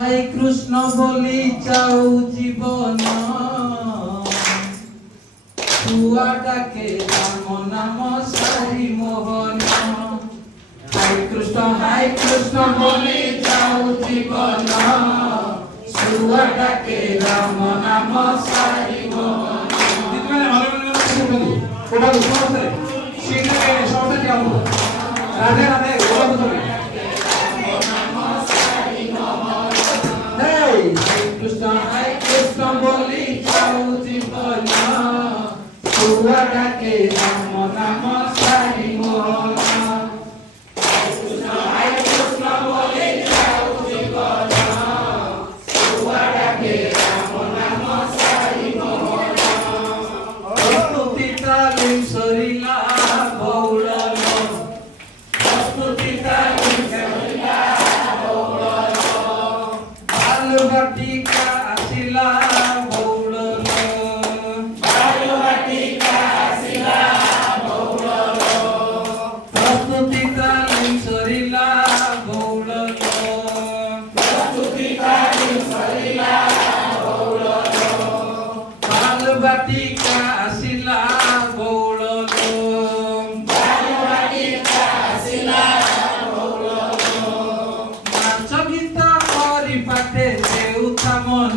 High Krishna বলি চাও জীবন ছুয়াটাকে রাম নাম সারি মোহন। হাই কৃষ্ণ বলি চাও জীবন ছুয়াটাকে রাম নাম সারি মোহন। রাধে রাধে হাই কৃষ্ণ বলি চাও জীবন ছুয়াটাকে রাম নাম সারি মোহন। হাই কৃষ্ণ বলি চাও জীবন ছুয়াটাকে রাম নাম সারি মোহন। প্রস্তুতি তালিম সরিলা বৌড়ন, প্রস্তুতি তালিম সরিলা বৌড়ন, বালুবাটিকা আসিলা বৌড়ন, বালুবাটিকা আসিলা বৌড়ন, প্রস্তুতি তালিম সরিলা বৌড়ন, প্রস্তুতি তালিম সরিলা বৌড়ন, বালুবাটিকা আসিলা বৌড়ন, বালুবাটিকা আসিলা বৌড়ন। নাচ গীত করি পাঠে দেউতা মন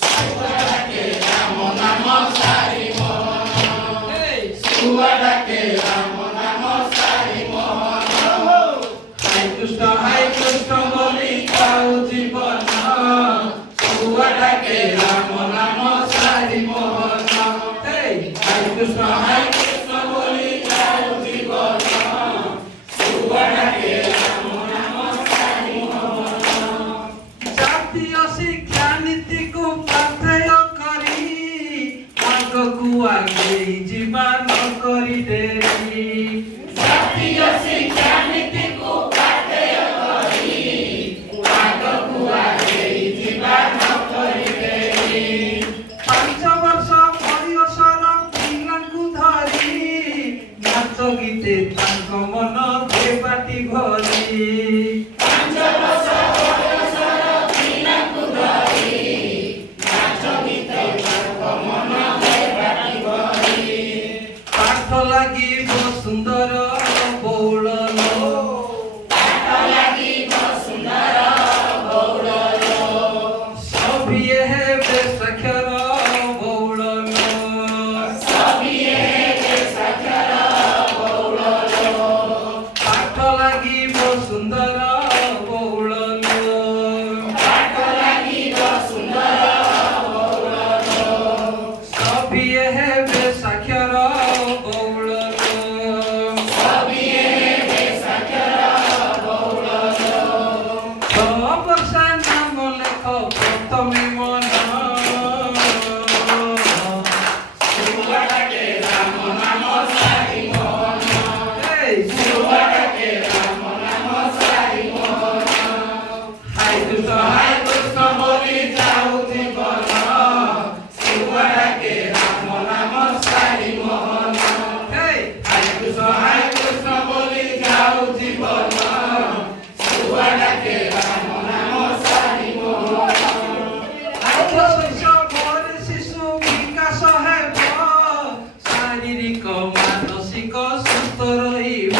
ছুয়াটাকে রাম নাম সারি মোহন। ছুয়াটাকে রাম নাম সারি মোহন। হাই কৃষ্ণ বলি চাও জীবন ছুয়াটাকে রাম নাম সারি মোহন। হাই কৃষ্ণ বলি চাও জীবন ছুয়াটাকে রাম নাম সারি মোহন। জাতীয় শিক্ষা নীতিକୁ ପାଥେୟ କରି ଆଗକୁ ଆଗେଇ ଯିବା ନ କରି ଡେରି। ଜାତୀୟ ଶିକ୍ଷା ନୀତିକୁ ପାଥେୟ କରି ଆଗକୁ ଆଗେଇ ଯିବା ନ କରି ଡେରି। 5 ବର୍ଷ ବୟସର ପିଲାଙ୍କୁ ଧରି ନାଚ ଗୀତେ ତାଙ୍କ ମନ ଦେବାଟି ଭରି। 5 ବର୍ଷ ବୟସର ପିଲାଙ୍କୁ ଧରି ନାଚ ଗୀତେ ତାଙ୍କ ମନ ଦେବାଟି ଭରି। ପାଠ ଲାଗିବ ସୁନ୍ଦର ବଉଳନ, ପାଠ ଲାଗିବ ସୁନ୍ଦର ବଉଳନ, ସଭିଏ ହେବେ ସାକ୍ଷର ବଉଳନ, ସଭିଏ ହେବେ ସାକ୍ଷର ବଉଳନ। ପାଠ ଲାଗିବ ସୁନ୍ଦର ବଉଳନ, ପାଠ ଲାଗିବ ସୁନ୍ଦର ବଉଳନ, ସଭିଏ ହେବେ ସାକ୍ଷର ବଉଳନ, ସଭିଏ ହେବେ ସାକ୍ଷର ବଉଳନ। 6 ବର୍ଷ ନାମ ଲେଖ ପ୍ରଥମେ ମନ ଛୁଆଟାକେ ରାମ ନାମ ସାରି ମୋହନ। ଛୁଆଟାକେ ରାମ ନାମ ସାରି ମୋହନ। ହାଇ କୃଷ୍ଣ ବଲି ଚାଉ ଜୀବନ ଛୁଆଟାକେ ରାମ ନାମ ସାରି ମୋହନ। ହାଇ କୃଷ୍ଣ ବଲି ଚାଉ ଜୀବନ ଛୁଆଟାକେ ରାମ ନାମ ସାରି ମୋହନ। ଆଠ ଶୈଶବରେ ଶିଶୁ ବିକାଶ ହେବ, ଶାରୀରିକ ମାନସିକ ସୁସ୍ଥ ରହିବ।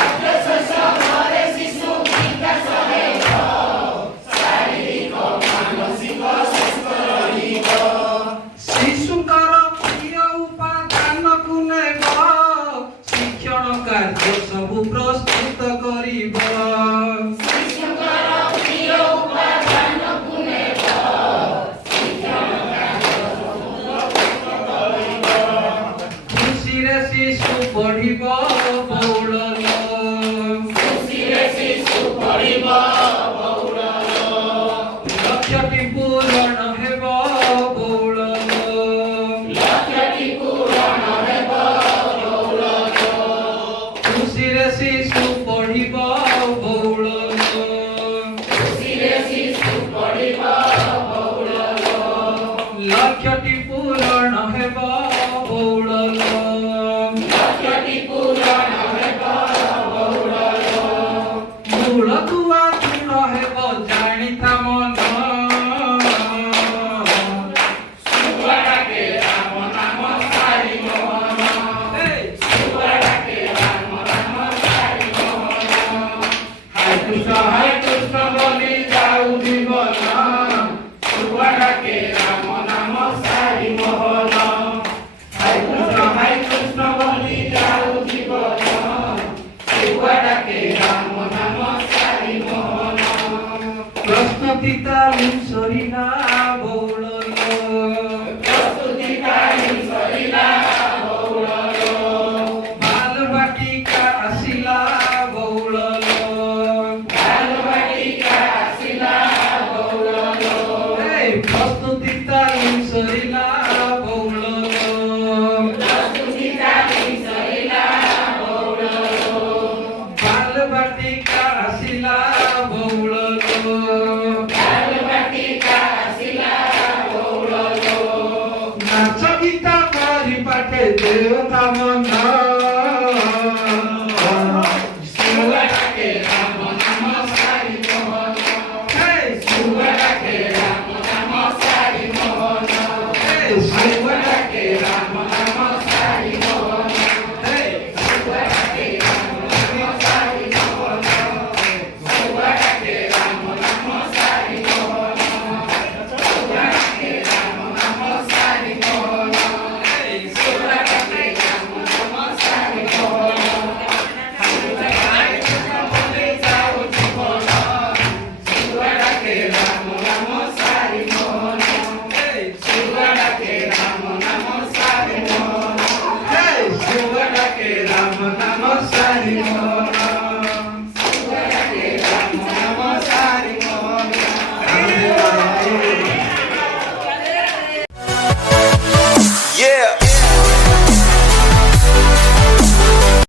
ଆଠ ଶୈଶବରେ ଶିଶୁ ବିକାଶ ହେବ, ଶାରୀରିକ ମାନସିକ ସୁସ୍ଥ ରହିବ। ଶିଶୁଙ୍କର ପ୍ରିୟ ଉପାଦାନକୁ ନେବ, ଶିକ୍ଷଣ କାର୍ଯ୍ୟ ସବୁ ପ୍ରସ୍ତୁତ କରିବ। ଶିଶୁଙ୍କର ପ୍ରିୟ ଉପାଦାନକୁ ନେବ, ଶିକ୍ଷଣ କାର୍ଯ୍ୟ ସବୁ ପ୍ରସ୍ତୁତ କରିବ। ଖୁସିରେ ଶିଶୁ ପଢିବ ବଉଳନ, ଖୁସିରେ ଶିଶୁ ପଢିବ ବଉଳନ, ଲକ୍ଷ୍ୟଟି ପୂରଣ ହେବ ବଉଳନ, ଲକ୍ଷ୍ୟଟି ପୂରଣ ହେବ ବଉଳନ। ଖୁସିରେ ଶିଶୁ ପଢିବ ବଉଳନ, ଖୁସିରେ ଶିଶୁ ପଢିବ ବଉଳନ, ଲକ୍ଷ୍ୟଟି ପୂରଣ ହେବ ବଉଳନ, ଲକ୍ଷ୍ୟଟି ପୂରଣ ହେବ ବଉଳନ। ତୁଳ ତୁଆ ତୁଳ ହେବ ଜାଣିଥା ମନ ଶୁଆ ଡାକେ ରାମ ନାମ ସାରି ମୋହନ ଶୁଆ ଡାକେ ରାମ ନାମ ସାରି ମୋହନ ହାୟ କୃଷ୍ଣ ବୋଲି ଯାଉ ଜୀବନ ଶୁଆ ଡାକେ ରାମ ନାମ ସାରି ମୋହନ ହାୟ କୃଷ୍ଣ ବୋଲି ଯାଉ ଜୀବନ ଶୁଆ ଡାକେ ରାମ ନାମ ସାରି ମୋହନ ପ୍ରସ୍ତୁତି ତାଲିମ ସରିଲା ବଉଳଲୋ ପ୍ରସ୍ତୁତି ତାଲିମ ସରିଲା ବଉଳଲୋ ବାଲ ବାଟିକା ଆସିଲା ବଉଳଲୋ ବାଲ ବାଟିକା ଆସିଲା ବଉଳଲୋ ପ୍ରସ୍ତୁତି ତାଲିମ ସରିଲା ବଉଳଲୋ ପ୍ରସ୍ତୁତି ତାଲିମ ସରିଲା ବଉଳଲୋ ବାଲ ବାଟିକା ଆସିଲା ବଉଳଲୋ ବାଲ ବାଟିକା ଆସିଲା ବଉଳଲୋ ନାଚ ଗୀତ କରି ପାଠେ ଦେଉଥା ମନ ଶୁଆ ଡାକେ ରାମ